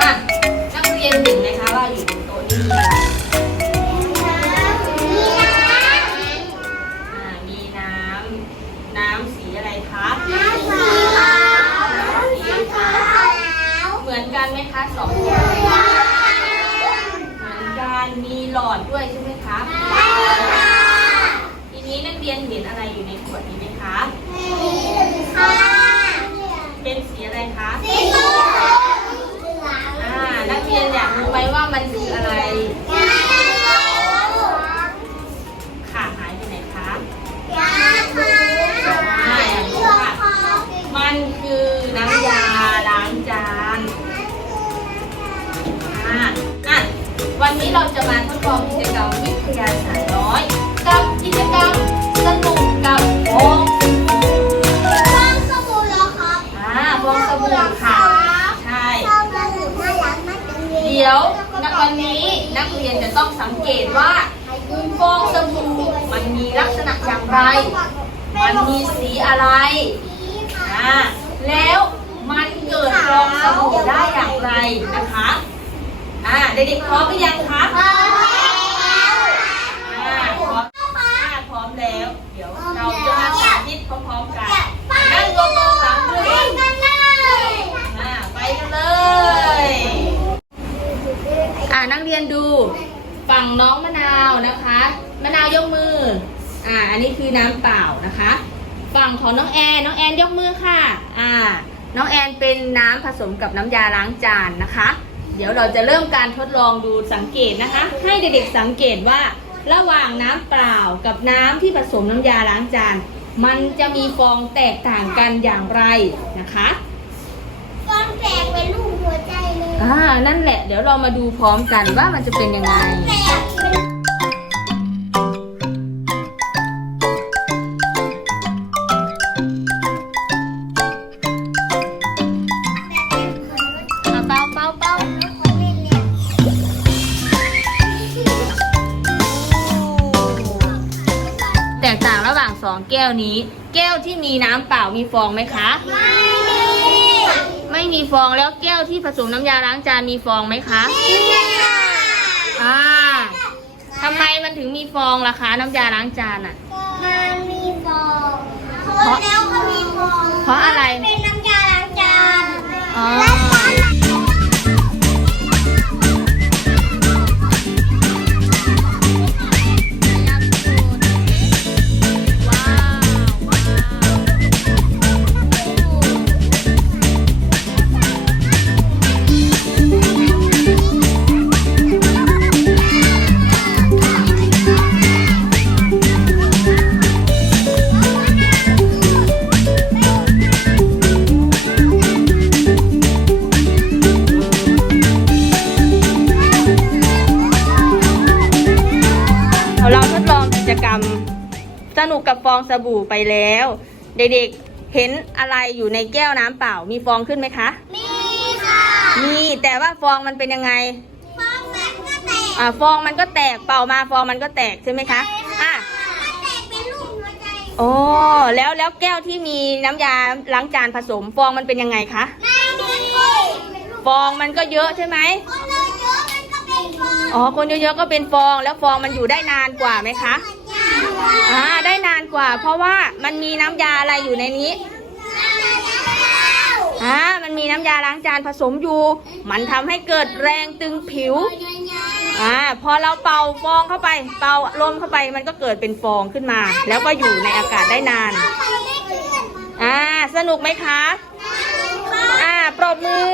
อะนักเรียนเห็นไหมคะว่าอยู่บนโต๊ะนี้มีอะไรอ่ามีน้ำน้ำสีอะไรคะเหมือนกันไหมคะสองขวดเหมือนกันมีหลอดด้วยใช่ไหมคะ เราจะมาทดลองกิจกรรมวิทยาศาสตร์น้อย กับกิจกรรมสนุกกับฟองอ่าฟองสบู่ค่ะใช่เดี๋ยวณวันนี้นักเรียนจะต้องสังเกตว่าฟองสบู่มันมีลักษณะอย่างไร มันมีสีอะไรอ่าแล้วมันเกิดฟองสบู่ได้อย่างไรนะคะ อ่าเด็กๆพร้อมหรือยังคะ อ่า พร้อมอ่าพร้อมแล้ว เดี๋ยวเราจะมาสาธิตพร้อมๆกัน นั่งตรงๆหลังด้วย อ่า ไปกันเลย อ่า นักเรียนดูฝั่งน้องมะนาวนะคะ มะนาวยกมือ อ่า อันนี้คือน้ำเปล่านะคะ ฝั่งของน้องแอนน้องแอนยกมือค่ะ อ่า น้องแอนเป็นน้ำผสมกับน้ำยาล้างจานนะคะ เดี๋ยวเราจะเริ่มการทดลองดูสังเกตนะคะ ให้เด็กๆสังเกตว่าระหว่างน้ำเปล่ากับน้ำที่ผสมน้ำยาล้างจาน มันจะมีฟองแตกต่างกันอย่างไรนะคะ อ่านั่นแหละ เดี๋ยวเรามาดูพร้อมกันว่ามันจะเป็นยังไง เป้าเป้าเป้าแตกต่างระหว่างสองแก้วนี้ แก้วที่มีน้ำเปล่ามีฟองไหมคะ ไม่ มีฟองแล้วแก้วที่ผสมน้ำยาล้างจานมีฟองไหมคะอ่าทำไมมันถึงมีฟองล่ะคะ น้ำยาล้างจานอะ มันมีฟองเพราะแล้วก็มีฟอง เพราะอะไรเป็น องสบู่ไปแล้ว เด็กๆเห็นอะไรอยู่ในแก้วน้ำเปล่า มีฟองขึ้นไหมคะ มีค่ะ มีแต่ว่าฟองมันเป็นยังไง ฟองมันก็แตก อ่าฟองมันก็แตกเป่ามาฟองมันก็แตกใช่ไหมคะอะมันแตกเป็นรูปหัวใจโอ้แล้วแล้วแก้วที่มีน้ำยาล้างจานผสม ฟองมันเป็นยังไงคะไม่มีเป็นรูปฟองมันก็เยอะใช่ไหมคนเยอะๆมันก็เป็นฟอง อ๋อคนเยอะๆก็เป็นฟองแล้วฟองมันอยู่ได้นานกว่าไหมคะ อ่าได้นาน กว่า เพราะว่ามันมีน้ำยาอะไรอยู่ในนี้อ่ามันมีน้ำยาล้างจานผสมอยู่ มันทำให้เกิดแรงตึงผิวอ่าพอเราเป่าฟองเข้าไป เป่าลมเข้าไปมันก็เกิดเป็นฟองขึ้นมา แล้วก็อยู่ในอากาศได้นานอ่าสนุกไหมคะอ่าปรบมือ